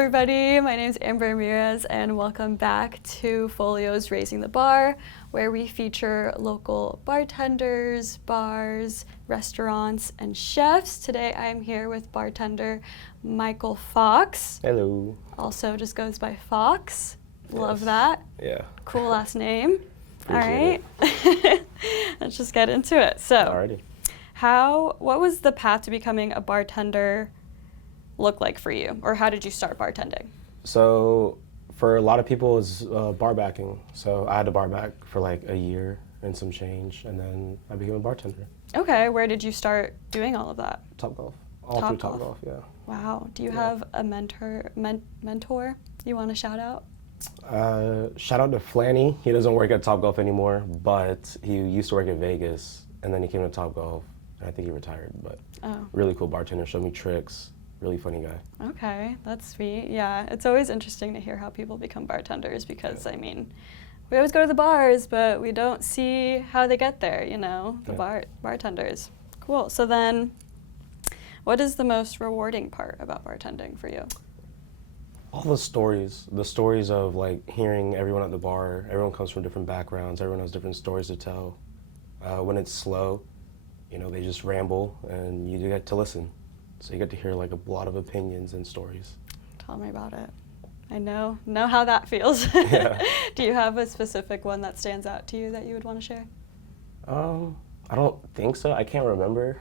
everybody. My name is Amber Ramirez, and welcome back to Folio's Raising the Bar, where we feature local bartenders, bars, restaurants, and chefs. Today I'm here with bartender Michael Fox. Hello. Also just goes by Fox. Love Yes. that. Yeah. Cool last name. All Appreciate right. Let's just get into it. So, Alrighty. what was the path to becoming a bartender look like for you, or how did you start bartending? So for a lot of people, it's bar backing. So I had to bar back for like a year and some change, and then I became a bartender. Okay, where did you start doing all of that? Topgolf. All through Topgolf. Topgolf, yeah. Wow. Do you Yeah. have a mentor you want to shout out? Shout out to Flanny. He doesn't work at Topgolf anymore, but he used to work at Vegas, and then he came to Topgolf, and I think he retired. But really cool bartender, showed me tricks. Really funny guy. Okay, that's sweet. Yeah, it's always interesting to hear how people become bartenders because, I mean, we always go to the bars, but we don't see how they get there, you know, the bartenders. Cool. So then, what is the most rewarding part about bartending for you? All the stories of like hearing everyone at the bar. Everyone comes from different backgrounds. Everyone has different stories to tell. When it's slow, you know, they just ramble and you get to listen. So you get to hear like a lot of opinions and stories. Tell me about it. I know how that feels. Yeah. Do you have a specific one that stands out to you that you would want to share? I don't think so. I can't remember,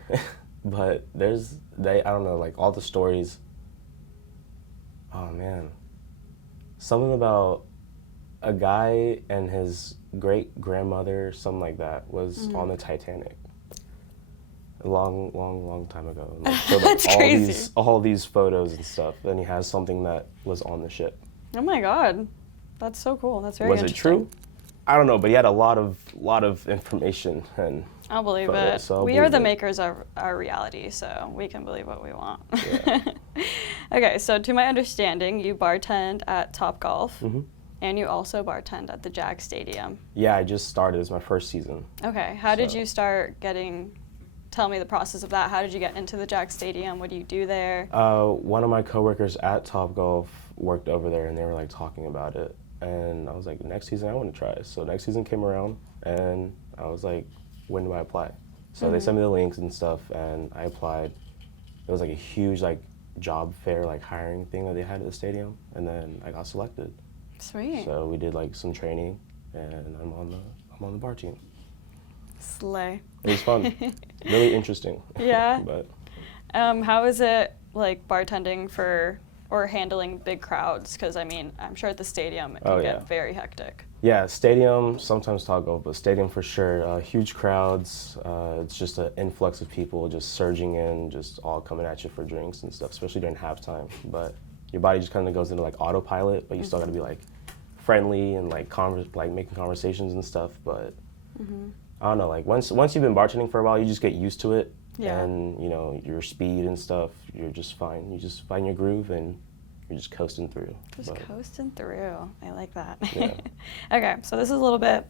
but I don't know, like all the stories. Oh man, something about a guy and his great grandmother, something like that, was on the Titanic. A long time ago. Like, showed, like, That's crazy. all these photos and stuff, and he has something that was on the ship. Oh my God, that's so cool. That's very Was it interesting. true? I don't know, but he had a lot of information and. I'll believe photos, it. so I'll We are believe the it. makers of our reality, so we can believe what we want. Yeah. Okay, so to my understanding, you bartend at Topgolf, Mhm. and you also bartend at the Jags Stadium. Yeah, I just started. It's my first season. Okay, how did So- you start tell me the process of that. How did you get into the Jags Stadium? What do you do there? One of my coworkers at Topgolf worked over there, and they were like talking about it. And I was like, next season I want to try. So next season came around, and I was like, when do I apply? So they sent me the links and stuff, and I applied. It was like a huge like job fair, like hiring thing that they had at the stadium, and then I got selected. Sweet. So we did like some training, and I'm on the bar team. Slay. It was fun, really interesting. Yeah. But How is it like bartending or handling big crowds? Because I mean, I'm sure at the stadium it can get very hectic. yeah, stadium, sometimes Topgolf, but stadium for sure. Huge crowds. It's just an influx of people just surging in, just all coming at you for drinks and stuff, especially during halftime. But your body just kind of goes into like autopilot, but you still got to be like friendly and like making conversations and stuff. But I don't know, like once you've been bartending for a while, you just get used to it. Yeah. And you know your speed and stuff, you're just fine. You just find your groove and you're just coasting through. Just coasting through. I like that. Yeah. Okay, so this is a little bit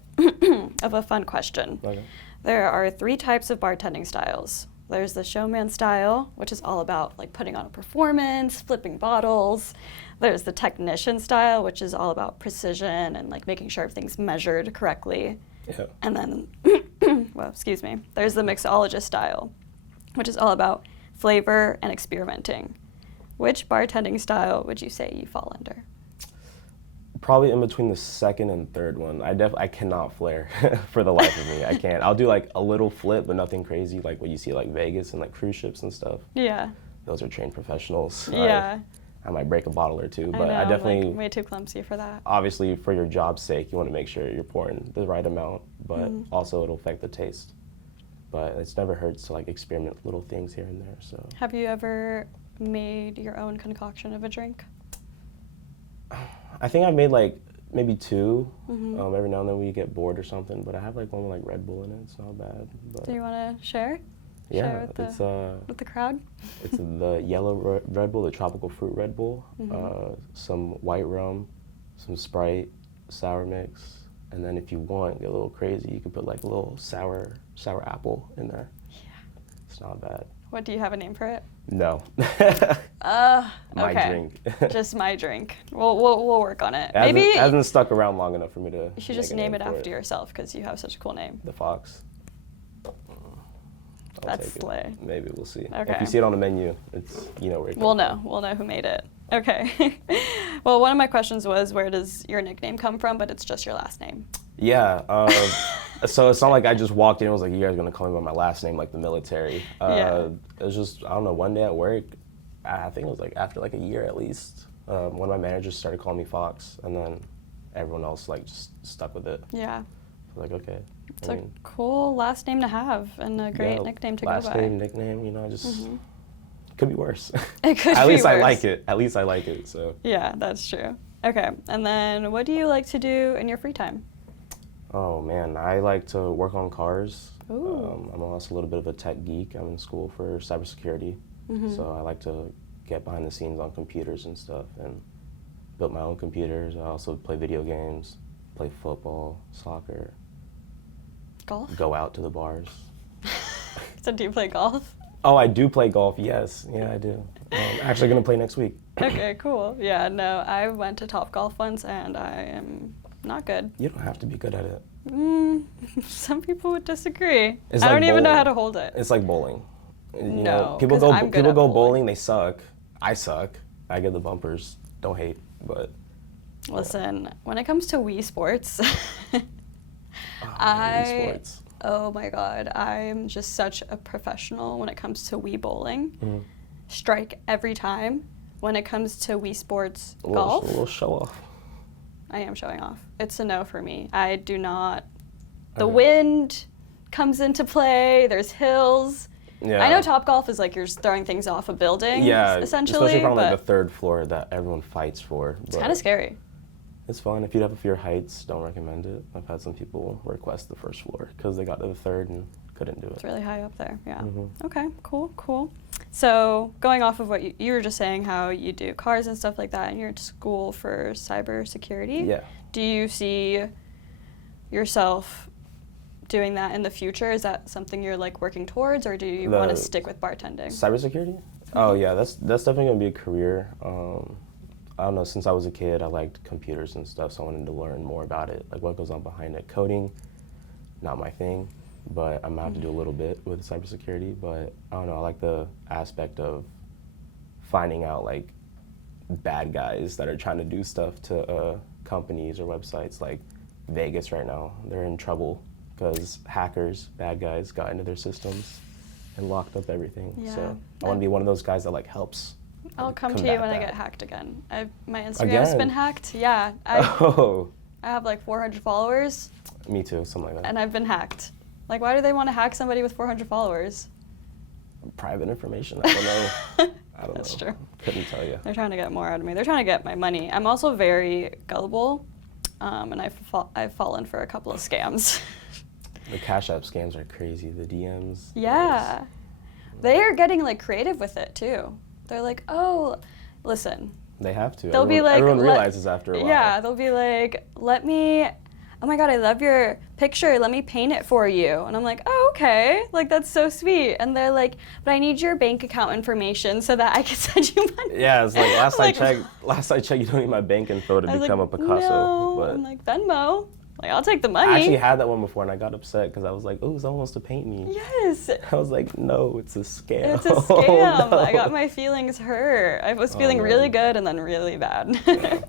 of a fun question. Okay. There are 3 types of bartending styles. There's the showman style, which is all about like putting on a performance, flipping bottles. There's the technician style, which is all about precision and like making sure everything's measured correctly. Yeah. And then, there's the mixologist style, which is all about flavor and experimenting. Which bartending style would you say you fall under? Probably in between the second and third one. I cannot flare for the life of me. I can't. I'll do like a little flip, but nothing crazy like what you see like Vegas and like cruise ships and stuff. Yeah. Those are trained professionals. Yeah. I might break a bottle or two, but I I know, definitely, like, way too clumsy for that. obviously for your job's sake, you want to make sure you're pouring the right amount, but also it'll affect the taste. But it's never hurts to like experiment with little things here and there. So Have you ever made your own concoction of a drink? I think I've made like maybe 2. Every now and then we get bored or something, but I have like one with like Red Bull in it. It's not bad. But Do you want to share? yeah, Share with the crowd? it's the yellow Red Bull, the tropical fruit Red Bull, some white rum, some Sprite, sour mix, and then if you want, get a little crazy, you can put like a little sour apple in there. It's not bad. What, do you have a name for it? No. My okay. drink. Just my drink. We'll work on it. Maybe Maybe it hasn't stuck around long enough for me to. you should just name it after yourself because you have such a cool name. The Fox. That's slay. Maybe we'll see. Okay. If you see it on the menu, it's where it We'll know. We'll know who made it. Okay. Well, one of my questions was, where does your nickname come from? But it's just your last name. Yeah. So it's not like I just walked in and was like, you guys are gonna call me by my last name like the military. It was just, I don't know, one day at work, I think it was like after like a year at least, one of my managers started calling me Fox, and then everyone else like just stuck with it. Yeah. So like, okay. It's a cool last name to have and a great nickname to go by. Last name, nickname, just could be worse. It could be At least worse. I like it. At least I like it. So. Yeah, that's true. Okay, and then what do you like to do in your free time? Oh man, I like to work on cars. Ooh. I'm also a little bit of a tech geek. I'm in school for cybersecurity, so I like to get behind the scenes on computers and stuff and build my own computers. I also play video games, play football, soccer. Golf? Go out to the bars. So do you play golf? Oh, I do play golf, yes. Yeah, I do. I'm actually going to play next week. Okay, cool. Yeah, no, I went to Topgolf once and I am not good. You don't have to be good at it. Some people would disagree. It's I like don't even know bowling. how to hold it. It's like bowling. No, people 'cause go I'm good people at go bowling. bowling, they suck. I suck. I get the bumpers. Don't hate, but Listen, when it comes to Wii Sports, Wii Sports. Oh my god, I'm just such a professional when it comes to Wii bowling. Strike every time. When it comes to Wii Sports golf, A little show off. I am showing off. It's a no for me. I do not. The wind comes into play. There's hills. Yeah. I know Topgolf is like you're just throwing things off a building, essentially. Especially from like but the third floor that everyone fights for. it's kind of scary. It's fun. If you have a fear of heights, don't recommend it. I've had some people request the first floor because they got to the third and couldn't do it. It's really high up there, yeah. Okay, cool. So going off of what you were just saying, how you do cars and stuff like that, and you're at school for cybersecurity. Yeah. Do you see yourself doing that in the future? Is that something you're like working towards, or do you want to stick with bartending? Cybersecurity? Oh yeah, that's definitely gonna be a career. I don't know, since I was a kid, I liked computers and stuff, so I wanted to learn more about it, like what goes on behind it. Coding, not my thing, but I'm gonna have to do a little bit with cybersecurity, but I don't know, I like the aspect of finding out like bad guys that are trying to do stuff to companies or websites. Like Vegas right now, they're in trouble because hackers, bad guys, got into their systems and locked up everything. Yeah. So I want to be one of those guys that like helps. I'll come to you when I get hacked again. My Instagram's Again? been hacked. Yeah. I have like 400 followers. Me too, something like that. And I've been hacked. Like, why do they want to hack somebody with 400 followers? Private information, I don't know. I don't That's know. true. Couldn't tell you. They're trying to get more out of me. They're trying to get my money. I'm also very gullible, and I've fallen for a couple of scams. The Cash App scams are crazy. The DMs. Yeah. They are getting like creative with it too. They're like, oh, listen. They have to. They'll be like, everyone realizes after a while. Yeah, they'll be like, oh my god, I love your picture, let me paint it for you. And I'm like, oh, okay, like that's so sweet. And they're like, but I need your bank account information so that I can send you money. Yeah, it's like last I checked, you don't need my bank info to become a Picasso. No. But I'm like, Venmo. Like, I'll take the money. I actually had that one before and I got upset because I was like, oh, someone wants to paint me. Yes. I was like, no, it's a scam. It's a scam. Oh, no. I got my feelings hurt. I was feeling really good and then really bad. Yeah.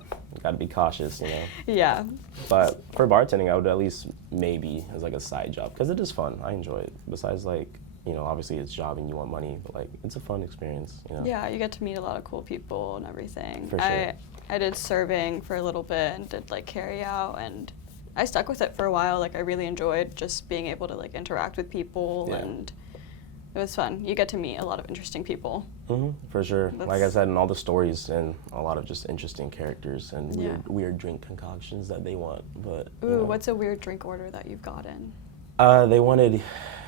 Got to be cautious, you know. Yeah. But for bartending, I would at least maybe as like a side job because it is fun. I enjoy it. Besides, like, you know, obviously it's a job and you want money, but like it's a fun experience, you know. Yeah, you get to meet a lot of cool people and everything. For sure. I did serving for a little bit and did like carry out, and I stuck with it for a while. Like I really enjoyed just being able to like interact with people, and it was fun. You get to meet a lot of interesting people. For sure. Like I said, and all the stories and a lot of just interesting characters and weird drink concoctions that they want. But ooh, what's a weird drink order that you've gotten? They wanted,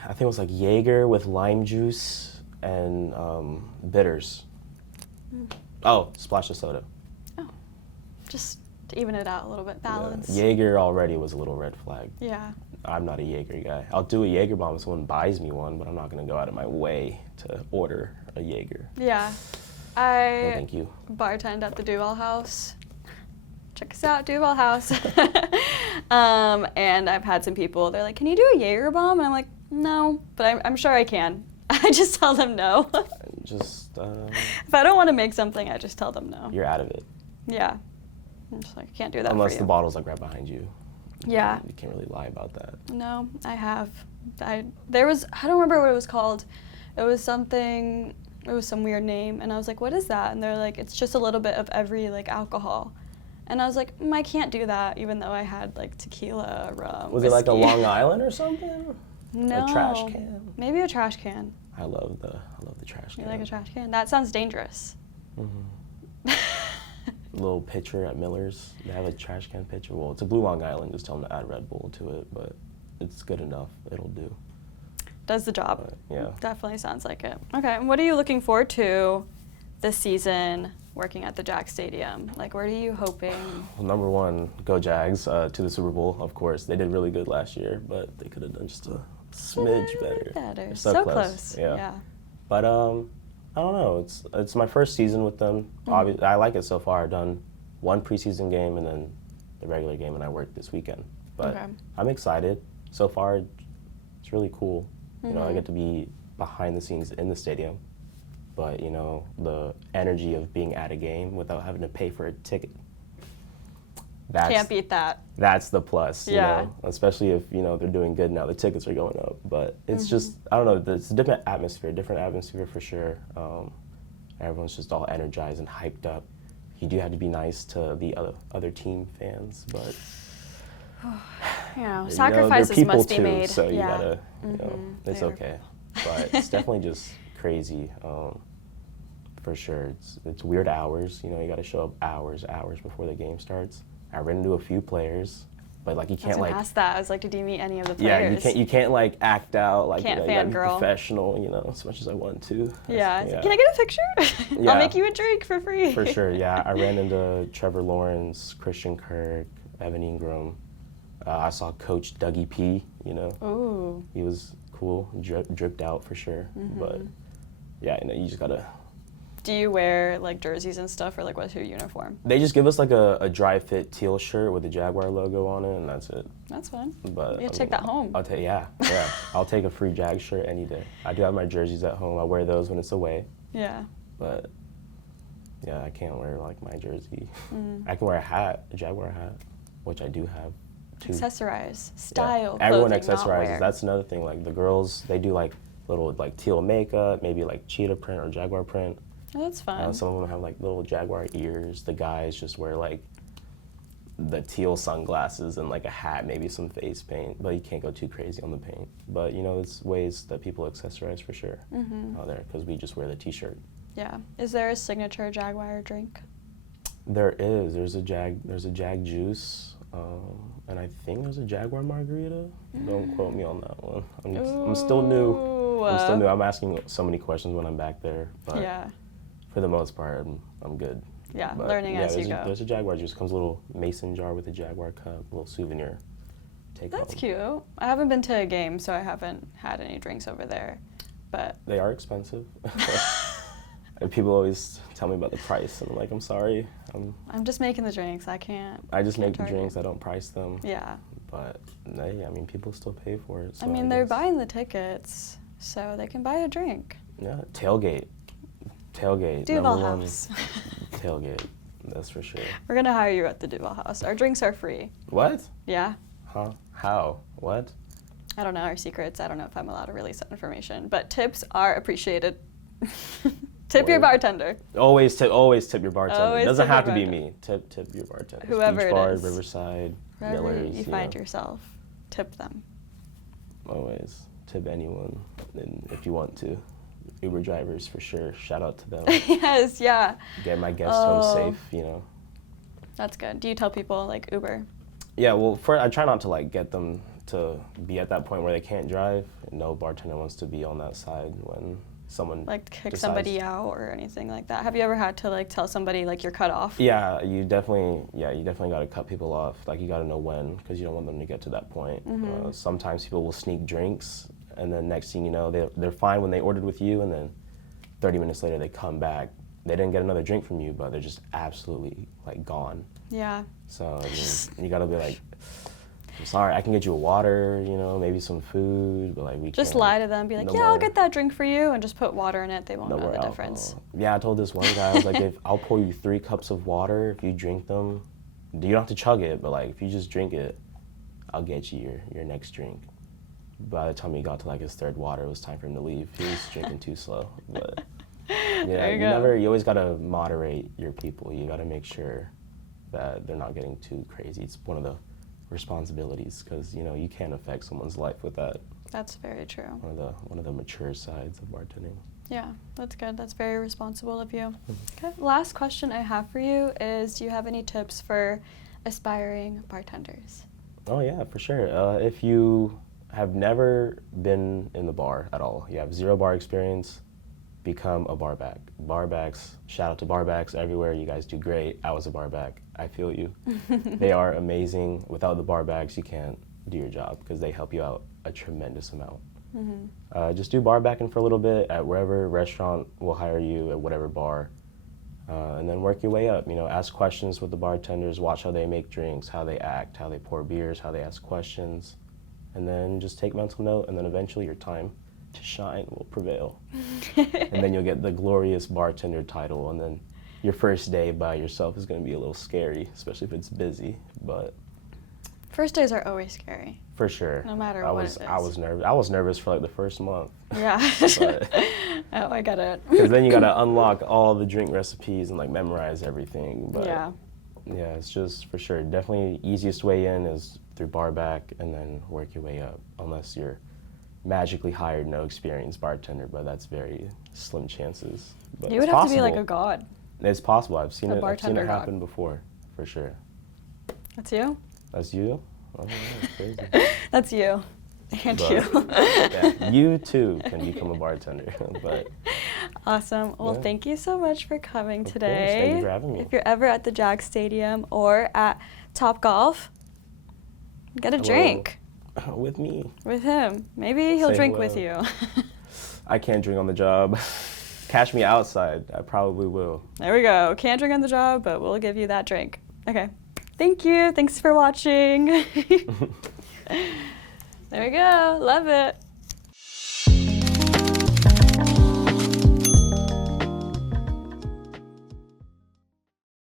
I think it was like Jaeger with lime juice and bitters. Oh, splash of soda. Oh, just to even it out a little bit, balance. Yeah. Jaeger already was a little red flag. Yeah. I'm not a Jaeger guy. I'll do a Jaeger bomb if someone buys me one, but I'm not going to go out of my way to order a Jaeger. Yeah. No, I thank you. bartend at the Duval House. Check us out, Duval House. And I've had some people, they're like, can you do a Jaeger bomb? And I'm like, no, but I'm sure I can. I just tell them no. Just, If I don't want to make something, I just tell them no. you're out of it. Yeah. I'm just like, I can't do that Unless for the you. bottle's like right behind you. Yeah. You can't really lie about that. No, I have. There was, I don't remember what it was called. It was some weird name. And I was like, what is that? And they're like, it's just a little bit of every like alcohol. And I was like, I can't do that, even though I had like tequila, rum, Was whiskey. it like a Long Island or something? No. A trash can? Maybe a trash can. I love the trash can. You like a trash can? That sounds dangerous. Mm-hmm. Little pitcher at Miller's. They have a trash can pitcher. Well, it's a blue Long Island. Just tell them to add Red Bull to it, but it's good enough. It'll do. Does the job. But, yeah. Definitely sounds like it. Okay, and what are you looking forward to this season working at the Jags Stadium? Like, what are you hoping? Well, number one, go Jags to the Super Bowl, of course. They did really good last year, but they could have done just a smidge better. They're So close. Yeah. But I don't know. It's my first season with them. Obviously, I like it so far. I've done one preseason game and then the regular game, and I worked this weekend. But I'm excited. So far, it's really cool. You know, I get to be behind the scenes in the stadium. But, you know, the energy of being at a game without having to pay for a ticket. Can't beat that. That's the plus, you Yeah. know, especially if, you know, they're doing good now. The tickets are going up. But it's just, I don't know, it's a different atmosphere for sure. Everyone's just all energized and hyped up. You do have to be nice to the other team fans, but... You know, sacrifices people must be too, made. so you gotta, you know, it's okay. But it's definitely just crazy, for sure. It's weird hours. You know, you got to show up hours before the game starts. I ran into a few players, but like you can't like. Ask that. I was like, did you meet any of the players? Yeah, you can't like act out like Can't you gotta be fangirl. professional. You know, as much as I want to. Yeah. Can I get a picture? Yeah. I'll make you a drink for free. For sure. Yeah, I ran into Trevor Lawrence, Christian Kirk, Evan Ingram. I saw Coach Dougie P. You know. Ooh. He was cool, dripped out for sure. But yeah, you know, you just gotta. Do you wear like jerseys and stuff, or like what's your uniform? They just give us like a dry fit teal shirt with the Jaguar logo on it, and that's it. That's fun. But You take that home. I'll take I'll take a free Jag shirt any day. I do have my jerseys at home. I wear those when it's away. Yeah. But yeah, I can't wear like my jersey. I can wear a hat, a Jaguar hat, which I do have. Accessorize, style. Yeah. Everyone clothing, not accessorizes. wear. That's another thing. Like the girls, they do like little like teal makeup, maybe like cheetah print or Jaguar print. Oh, that's fun. Some of them have like little Jaguar ears. The guys just wear like the teal sunglasses and like a hat, maybe some face paint. But you can't go too crazy on the paint. But you know, there's ways that people accessorize for sure out there because we just wear the T-shirt. Yeah. Is there a signature Jaguar drink? There is. There's a Jag juice. And I think there's a Jaguar margarita. Don't quote me on that one. I'm still new. I'm asking so many questions when I'm back there. But Yeah. for the most part, I'm good. Yeah, But learning as you go. There's a Jaguar juice. It comes a little mason jar with a Jaguar cup, a little souvenir. That's cute. I haven't been to a game, so I haven't had any drinks over there. But They are expensive. And people always tell me about the price, and I'm like, I'm sorry. I'm just making the drinks. I can't. I just can't make the charge drinks. you. I don't price them. Yeah. But I mean, people still pay for it. So I mean, they're guess- buying the tickets, so they can buy a drink. Yeah, tailgate. Duval number one, House. tailgate. That's for sure. We're gonna hire you at the Duval House. Our drinks are free. What? Yeah. Huh? How? What? I don't know our secrets. I don't know if I'm allowed to release that information, but tips are appreciated. Tip your Word. bartender. Always tip your bartender. Always Doesn't tip your have to be bartender. me. Tip your bartender. Whoever Beach it Bar, is. Riverside, Wherever Miller's. you find yourself, tip them. Always tip anyone, and if you want to. Uber drivers for sure. Shout out to them. Yes, yeah. Get my guests home safe. You know. That's good. Do you tell people like Uber? Yeah. Well, I try not to like get them to be at that point where they can't drive. No bartender wants to be on that side when someone like kick decides, somebody out or anything like that. Have you ever had to like tell somebody like you're cut off? Yeah, you definitely got to cut people off. Like you got to know when, because you don't want them to get to that point. Sometimes people will sneak drinks, and then next thing you know, they're fine when they ordered with you, and then 30 minutes later they come back. They didn't get another drink from you, but they're just absolutely like gone. Yeah. So I mean, you got to be like, I'm sorry, I can get you a water, you know, maybe some food, but like we just can't. lie to them, be like, No yeah, more. I'll get that drink for you, and just put water in it. They won't No know more the alcohol. difference. Yeah, I told this one guy, I was like, if I'll pour you 3 cups of water, if you drink them, you don't have to chug it, but like if you just drink it, I'll get you your next drink. By the time he got to like his 3rd water, it was time for him to leave. He was drinking too slow. But yeah, you always gotta moderate your people. You gotta make sure that they're not getting too crazy. It's one of the responsibilities, because you know you can't affect someone's life with that. That's very true. One of the mature sides of bartending. Yeah, that's good. That's very responsible of you. Okay, last question I have for you is, do you have any tips for aspiring bartenders? Oh yeah, for sure. If you have never been in the bar at all, you have 0 bar experience, become a barback. Barbacks, shout out to barbacks everywhere. You guys do great. I was a barback. I feel you. They are amazing. Without the barbacks, you can't do your job, because they help you out a tremendous amount. Just do barbacking for a little bit at wherever restaurant will hire you, at whatever bar, and then work your way up. You know, ask questions with the bartenders, watch how they make drinks, how they act, how they pour beers, how they ask questions, and then just take mental note, and then eventually your time to shine will prevail. And then you'll get the glorious bartender title, and then your first day by yourself is going to be a little scary, especially if it's busy, but First days are always scary. for sure. No matter what it is. I was nervous. I was nervous for like the first month. Yeah. But Oh, I get it. because then you got to unlock all the drink recipes and like memorize everything. But Yeah. yeah, it's just for sure. Definitely easiest way in is through barback, and then work your way up, unless you're magically hired, no experienced bartender, but that's very slim chances. But You would it's have to be like possible. a god. It's possible. I've seen A it bartender god. happen before, for sure. That's you? That's you? Oh, yeah, crazy. That's you. And But, you. yeah, you too can become a bartender. But Awesome. Well, Yeah. thank you so much for coming Of course. today. Thank you for having me. If you're ever at the Jags Stadium or at Top Golf, get a Hello. drink with me, with him. Maybe he'll Say drink with hello. you. I can't drink on the job. Catch me outside. I probably will. There we go. Can't drink on the job, but we'll give you that drink. Okay. Thank you. Thanks for watching. There we go. Love it.